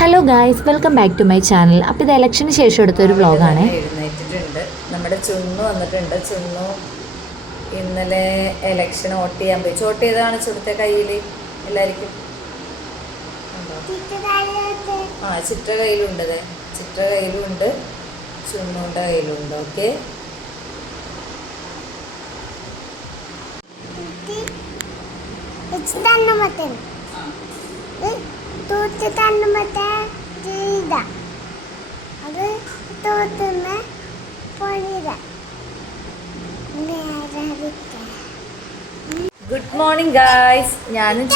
Hello guys, welcome back to my channel. അപ്പോൾ ഇത് ഇലക്ഷന് ശേഷം എടുത്തൊരു വ്ളോഗാണ്. എഴുന്നേറ്റിട്ടുണ്ട്. നമ്മുടെ ചുണ്ണു വന്നിട്ടുണ്ട്. ചുണ്ണു ഇന്നലെ ഇലക്ഷൻ വോട്ട് ചെയ്യാൻ പോയി. വോട്ട് ചെയ്താണ് ചുടുത്തെ കയ്യിൽ എല്ലാവർക്കും. ചിത്ര കയ്യിലുണ്ട്, ചിത്ര കയ്യിലുണ്ട്, ചുണ്ണുൻ്റെ കയ്യിലുണ്ട്. Okay, good morning guys. ഞാനും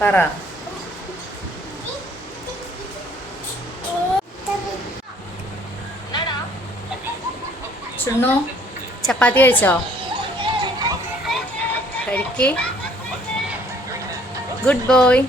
പറ. ചുണ്ണു ചപ്പാത്തി കഴിച്ചോ? കഴിക്ക്. Good boy.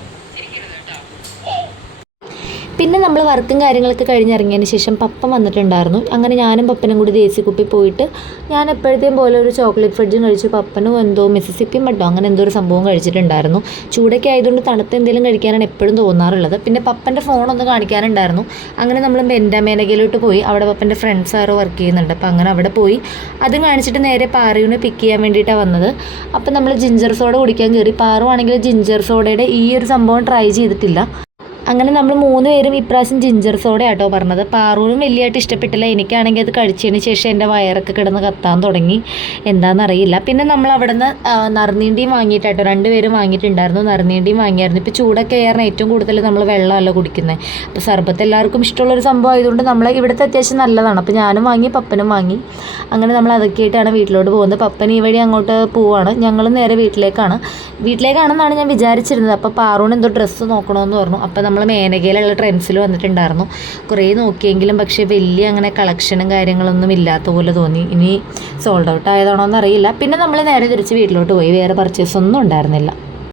പിന്നെ നമ്മൾ വർക്കും കാര്യങ്ങളൊക്കെ കഴിഞ്ഞിറങ്ങിയതിന് ശേഷം പപ്പ വന്നിട്ടുണ്ടായിരുന്നു. അങ്ങനെ ഞാനും പപ്പനും കൂടി ദേശി കുപ്പി പോയിട്ട് ഞാൻ എപ്പോഴത്തെയും പോലെ ഒരു ചോക്ലേറ്റ് ഫ്രിഡ്ജും കഴിച്ചു. പപ്പനും എന്തോ മിസിസിപ്പി മട്ടോ അങ്ങനെ എന്തോ ഒരു സംഭവം കഴിച്ചിട്ടുണ്ടായിരുന്നു. ചൂടൊക്കെ ആയതുകൊണ്ട് തണുത്ത എന്തെങ്കിലും കഴിക്കാനാണ് എപ്പോഴും തോന്നാറുള്ളത്. പിന്നെ പപ്പൻ്റെ ഫോണൊന്ന് കാണിക്കാനുണ്ടായിരുന്നു. അങ്ങനെ നമ്മൾ ബെൻഡാമേനകയിലോട്ട് പോയി. അവിടെ പപ്പൻ്റെ ഫ്രണ്ട്സ് ആരോ വർക്ക് ചെയ്യുന്നുണ്ട്. അപ്പോൾ അങ്ങനെ അവിടെ പോയി അതും കാണിച്ചിട്ട് നേരെ പാറുവിനെ പിക്ക് ചെയ്യാൻ വേണ്ടിയിട്ടാണ് വന്നത്. അപ്പോൾ നമ്മൾ ജിഞ്ചർ സോഡ കുടിക്കാൻ കയറി. പാറുവാണെങ്കിൽ ജിഞ്ചർ സോഡയുടെ ഈ ഒരു സംഭവം ട്രൈ ചെയ്തിട്ടില്ല. അങ്ങനെ നമ്മൾ 3 പേരും ഇപ്രാവശ്യം ജിഞ്ചർ സോഡ ആട്ടോ പറഞ്ഞത്. പാറൂനും വലിയതായിട്ട് ഇഷ്ടപ്പെട്ടില്ല. എനിക്കാണെങ്കിൽ അത് കഴിച്ചതിന് ശേഷം എൻ്റെ വയറൊക്കെ കിടന്ന് കത്താൻ തുടങ്ങി, എന്താണെന്നറിയില്ല. പിന്നെ നമ്മൾ അവിടെ നിന്ന് നറുനീണ്ടിയും വാങ്ങിയിട്ടാട്ടോ 2 പേരും വാങ്ങിയിട്ടുണ്ടായിരുന്നു. നറുനീണ്ടിയും വാങ്ങിയായിരുന്നു. ഇപ്പോൾ ചൂടൊക്കെ ആയിരുന്നു ഏറ്റവും കൂടുതൽ നമ്മൾ വെള്ളമല്ല കുടിക്കുന്നത്. അപ്പോൾ സർബത്ത് എല്ലാവർക്കും ഇഷ്ടമുള്ളൊരു സംഭവം ആയതുകൊണ്ട് നമ്മൾ ഇവിടുത്തെ അത്യാവശ്യം നല്ലതാണ്. അപ്പോൾ ഞാനും വാങ്ങി, പപ്പനും വാങ്ങി. അങ്ങനെ നമ്മൾ അതൊക്കെ ആയിട്ടാണ് വീട്ടിലോട്ട് പോകുന്നത്. പപ്പൻ ഈ വഴി അങ്ങോട്ട് പോവാണ്. ഞങ്ങൾ നേരെ വീട്ടിലേക്കാണെന്നാണ് ഞാൻ വിചാരിച്ചിരുന്നത്. അപ്പോൾ പാറൂന് എന്തോ ഡ്രസ്സ് നോക്കണമെന്ന് പറഞ്ഞു. അപ്പോൾ നമ്മൾ മേനകയിലുള്ള ട്രെൻഡ്സിൽ വന്നിട്ടുണ്ടായിരുന്നു. കുറേ നോക്കിയെങ്കിലും പക്ഷേ വലിയ അങ്ങനെ കളക്ഷനും കാര്യങ്ങളൊന്നും ഇല്ലാത്ത പോലെ തോന്നി. ഇനി സോൾഡ് ഔട്ട് ആയതാണോ എന്നറിയില്ല. പിന്നെ നമ്മൾ നേരെ തിരിച്ച് വീട്ടിലോട്ട് പോയി. വേറെ പർച്ചേസ് ഒന്നും ഉണ്ടായിരുന്നില്ല.